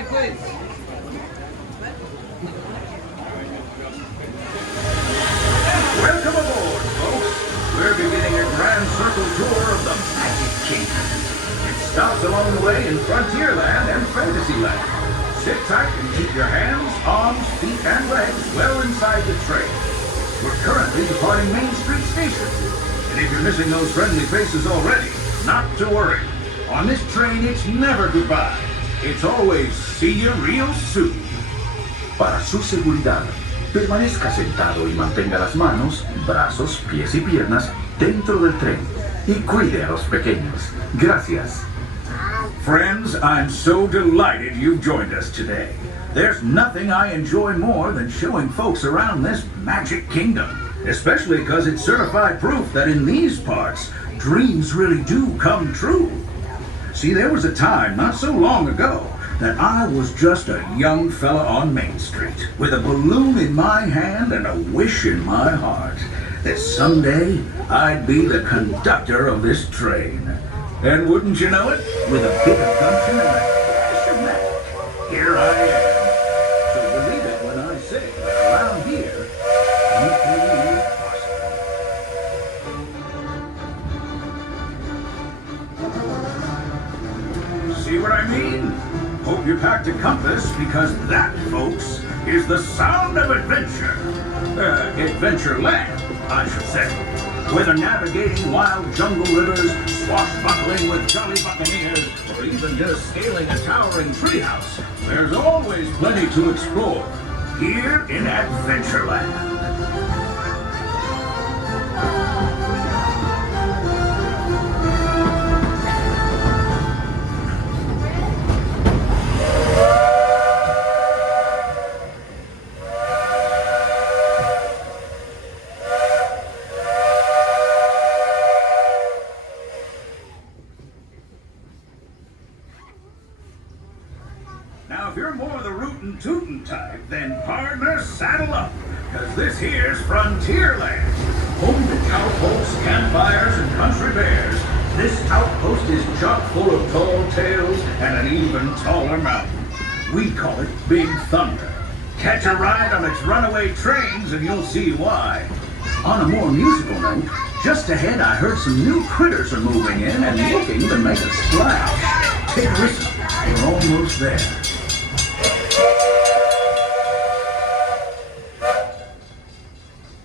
way, please. Welcome aboard, folks. We're beginning a grand circle tour of the Magic Kingdom. It stops along the way in Frontierland and Fantasyland. Sit tight and keep your hands, arms, feet, and legs well inside the train. We're currently departing Main Street Station. And if you're missing those friendly faces already, not to worry. On this train, it's never goodbye. It's always see you real soon. Para su seguridad, permanezca sentado y mantenga las manos, brazos, pies y piernas dentro del tren. Y cuide a los pequeños. Gracias. Friends, I'm so delighted you've joined us today. There's nothing I enjoy more than showing folks around this Magic Kingdom, especially because it's certified proof that in these parts, dreams really do come true. See, there was a time not so long ago that I was just a young fella on Main Street with a balloon in my hand and a wish in my heart that someday I'd be the conductor of this train. And wouldn't you know it, with a bit of gumption and a flash of magic, here I am. So believe it when I say that around here, anything is possible. See what I mean? Hope you packed a compass, because that, folks, is the sound of adventure. Adventureland, I should say. Whether navigating wild jungle rivers, swashbuckling with jolly buccaneers, or even just scaling a towering treehouse, there's always plenty to explore here in Adventureland. Now, if you're more the rootin' tootin' type, then partner, saddle up, because this here's Frontierland. Home to cowpokes, campfires, and country bears, this outpost is chock full of tall tales and an even taller mountain. We call it Big Thunder. Catch a ride on its runaway trains and you'll see why. On a more musical note, just ahead I heard some new critters are moving in and looking to make a splash. Take a listen, we're almost there.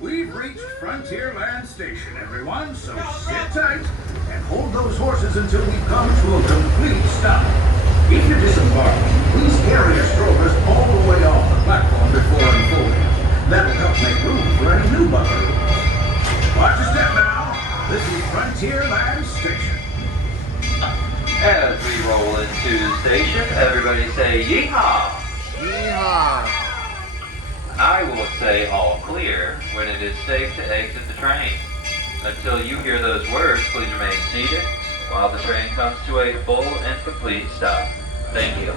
We've reached Frontierland Station, everyone, so sit tight and hold those horses until we come to a complete stop. If you're disembarking, please carry your strollers all the way off the platform before unfolding. That'll help make room for any new buckaroos. Watch your step now. This is Frontierland Station. As we roll into the station, everybody say yeehaw! Yeehaw! I will say all clear when it is safe to exit the train. Until you hear those words, please remain seated while the train comes to a full and complete stop. Thank you.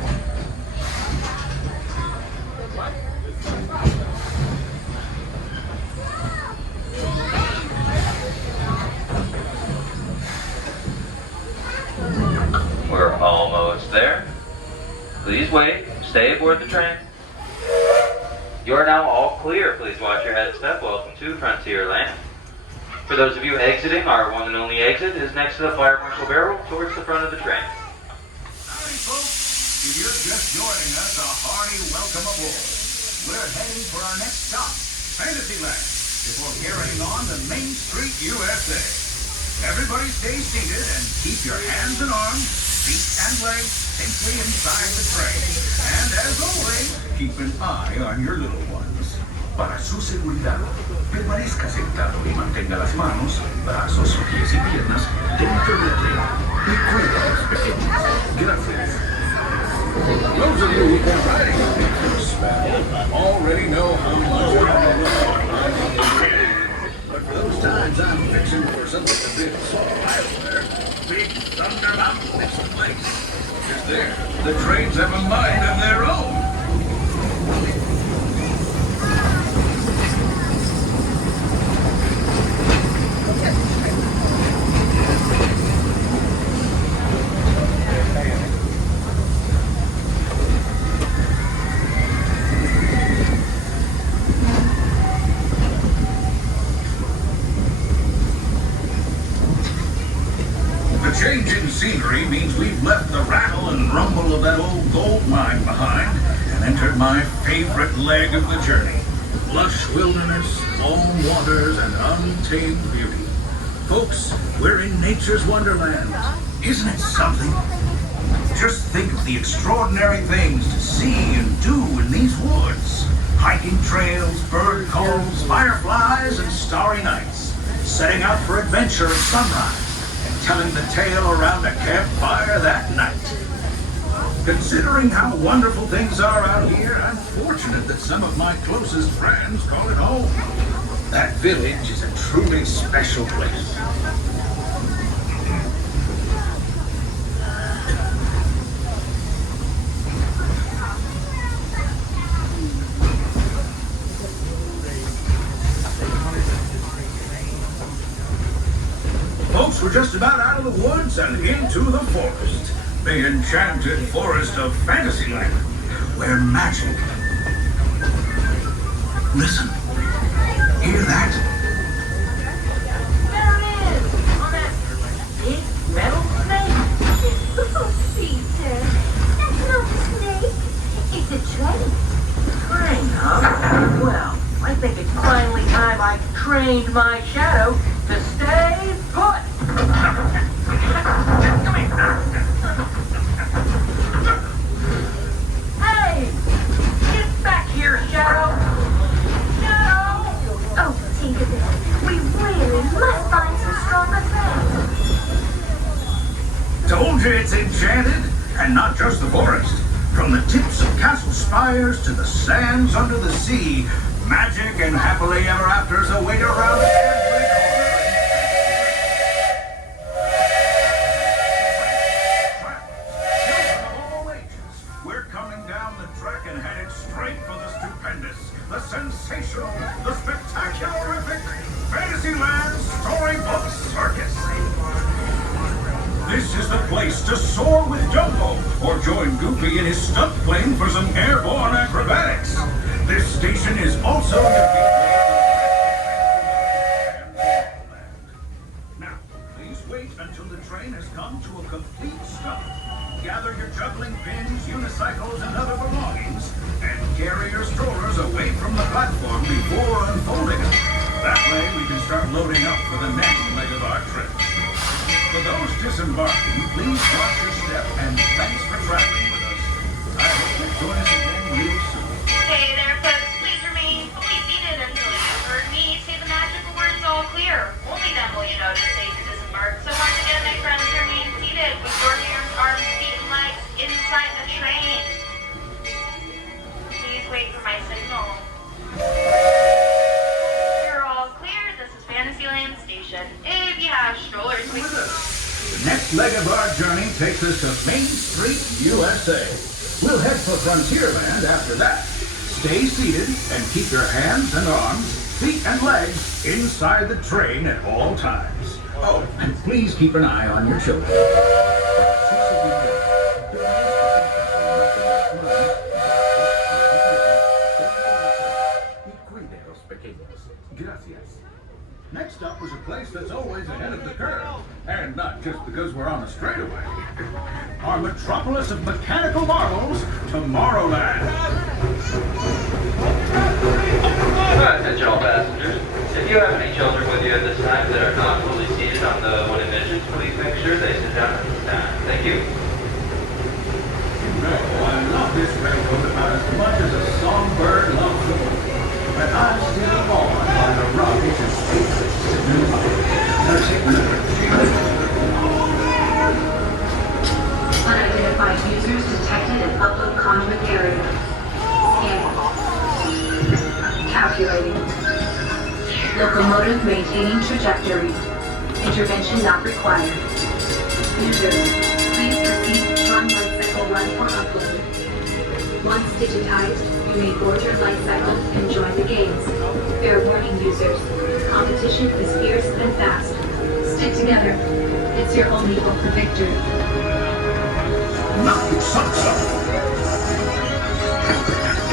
We're almost there. Please wait. Stay aboard the train. You are now all clear. Please watch your head and step. Welcome to Frontierland. For those of you exiting, our one and only exit is next to the fire marshal barrel towards the front of the train. Howdy, folks. If you're just joining us, a hearty welcome aboard. We're heading for our next stop, Fantasyland, before carrying on to Main Street, USA. Everybody stay seated and keep your hands and arms, feet and legs safely inside the train. And as always, keep an eye on your little ones. Para su seguridad, permanezca sentado y mantenga las manos, brazos, pies y piernas dentro del tren. Y cuide a los pequeños. Gracias. Those of you who've been riding with me for a spell already know how much I love. But for those times I'm fixing for something a bit wilder, Big Thunder Mountain is the place. Because there, the trains have a mind of their own. journey means we've left the rattle and rumble of that old gold mine behind and entered my favorite leg of the journey. Lush wilderness, calm waters, and untamed beauty. Folks, we're in nature's wonderland. Isn't it something? Just think of the extraordinary things to see and do in these woods. Hiking trails, bird calls, fireflies, and starry nights. Setting out for adventure at sunrise and telling the tale around a campfire that night. Considering how wonderful things are out here, I'm fortunate that some of my closest friends call it home. That village is a truly special place. Folks, we're just about out of the woods and into the forest. The enchanted forest of Fantasyland, where magic... Listen. Hear that? There it is! On that big metal snake! Oh, Peter, that's not a snake. It's a train. Train, huh? Well, I think it's finally time I trained my shadow to stay put! Hey! Get back here, Shadow! Oh, Tinkerbell, we really must find some stronger friends. Told you it's enchanted, and not just the forest. From the tips of castle spires to the sands under the sea, magic and happily ever afters await around every corner. Children of all ages, we're coming down the track and headed straight for the stupendous, the sensational, the spectacular-rific Fantasyland Storybook Circus. This is the place to soar with Dumbo or join Goofy in his stunt plane for some airborne acrobatics. This station is also the gateway to Tomorrowland. Now, please wait until the train has come to a complete stop. Gather your juggling pins, unicycles, and other belongings, and carry your strollers away from the platform before unfolding them. That way we can start loading up for the next leg of our trip. For those disembarking, please watch your step, and thanks for traveling with us. I hope you'll join us again real soon. Hey there, folks. Please remain fully seated until you've heard me say the magical words all clear. Only then will you know it is safe to disembark. So once again, my friends, remain seated with your hands, arms, feet, and legs inside the train. Please wait for my signal. You're all clear. This is Fantasyland Station. If you have strollers with you. The next leg of our journey takes us to Main Street, USA. We'll head for Frontierland after that. Stay seated and keep your hands and arms, feet and legs inside the train at all times. Oh, and please keep an eye on your children. Gracias. Next up was a place that's always ahead of the curve. And not just because we're on a straightaway. Our metropolis of mechanical marvels, Tomorrowland. Attention all passengers. If you have any children with you at this time that are not fully seated on the wooden benches, please make sure they sit down at this time. Thank you. You know, I love this railroad about as much as a songbird loves the moon. But I'm still on by the rockets and spaces sitting in the Unidentified users detected in upload conduit area. Scanning. Calculating. Locomotive maintaining trajectory. Intervention not required. Users, please proceed to Tron Light Cycle 1 for upload. Once digitized, you may board your light cycle and join the games. Fair warning, users. Competition is fierce and fast. Stick together. It's your only hope for victory. Nothing sucks up.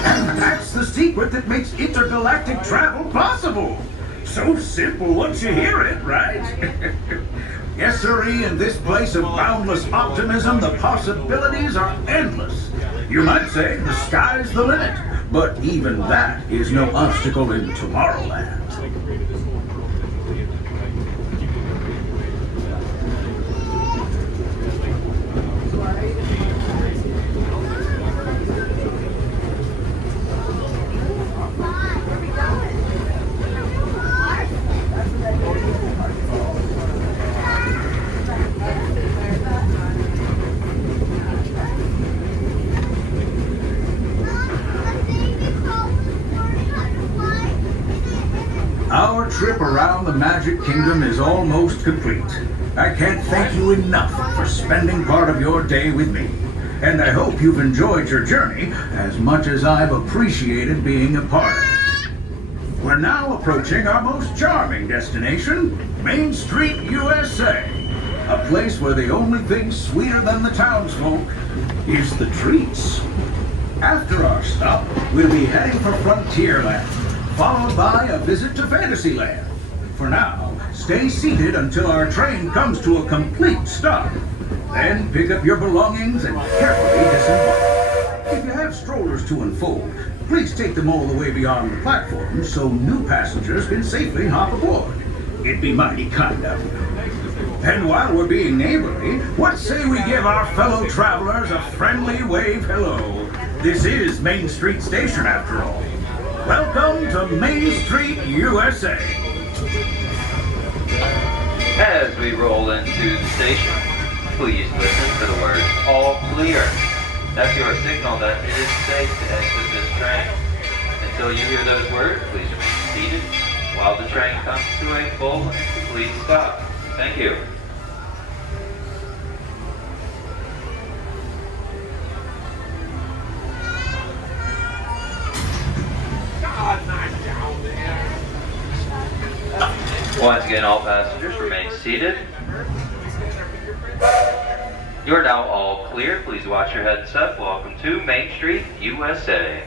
And that's the secret that makes intergalactic travel possible. So simple once you hear it, right? Yes, sirree, in this place of boundless optimism, the possibilities are endless. You might say the sky's the limit, but even that is no obstacle in Tomorrowland. Our trip around the Magic Kingdom is almost complete. I can't thank you enough for spending part of your day with me. And I hope you've enjoyed your journey as much as I've appreciated being a part of it. We're now approaching our most charming destination, Main Street, USA. A place where the only thing sweeter than the townsfolk is the treats. After our stop, we'll be heading for Frontierland, followed by a visit to Fantasyland. For now, stay seated until our train comes to a complete stop. Then pick up your belongings and carefully disembark. If you have strollers to unfold, please take them all the way beyond the platform so new passengers can safely hop aboard. It'd be mighty kind of you. And while we're being neighborly, what say we give our fellow travelers a friendly wave hello? This is Main Street Station after all. Welcome to Main Street, USA. As we roll into the station, please listen to the words all clear. That's your signal that it is safe to exit this train. Until you hear those words, please remain seated while the train comes to a full and complete stop. Thank you. Once again, all passengers remain seated. You are now all clear. Please watch your head and step. Welcome to Main Street, USA.